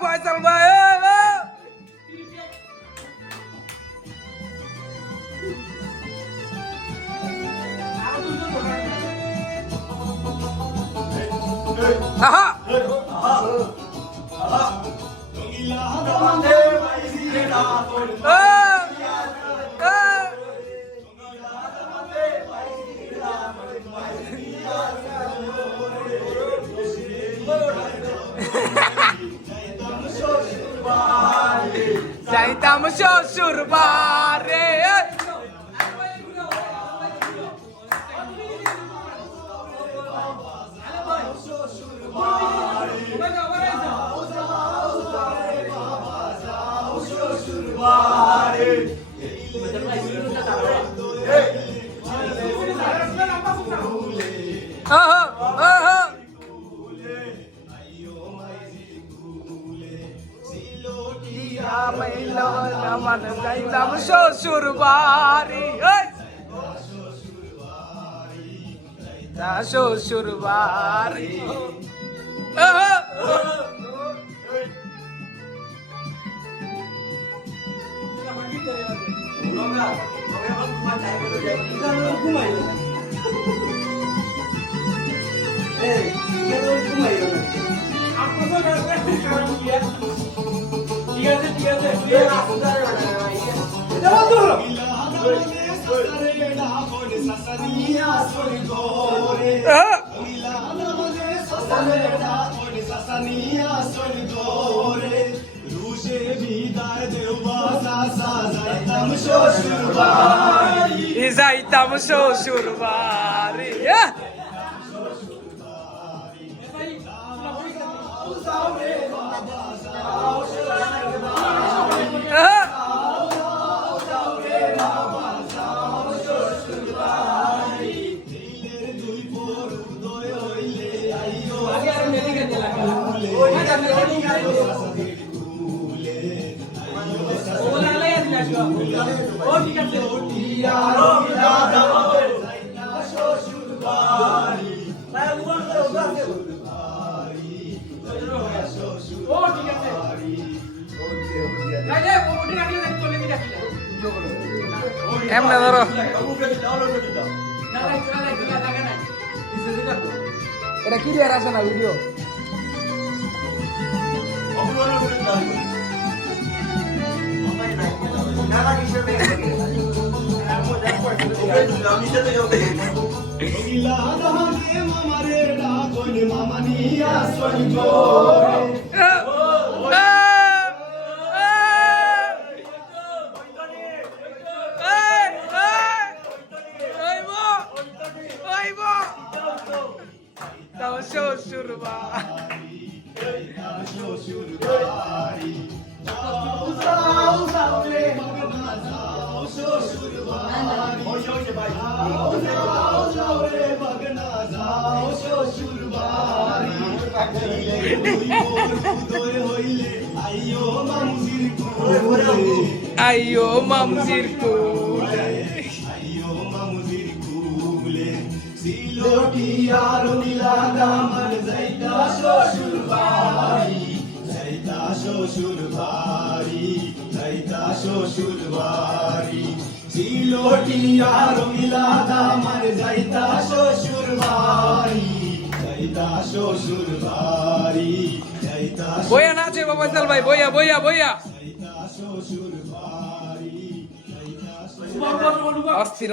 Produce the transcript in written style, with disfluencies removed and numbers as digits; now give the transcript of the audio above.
ফয়সাল ভাই যাইতাম শ্বশুর বারে যাইতাম শ্বশুর বাড়ি শ্বশুর বাড়ি যাইতাম শ্বশুর বাড়ি এমনি ধরো এটা ক্লিয়ার আসে না ভিডিও শ্বশুর আইয়ো মামজির কুলে সিলোটিয়ার নীলা দামন যাইতা শ্বশুর বাড়ি যাইতা শ্বশুর বাড়ি যাইতা শ্বশুর বাড়ি সিলোটিয়ার নীলা দামন যাইতা শ্বশুর বাড়ি যাইতা শ্বশুর বাড়ি যাইতা বইয়া নাচে বাবা চল ভাই বইয়া বইয়া বইয়া যাইতা শ্বশুর বাড়ি যাইতা অস্থির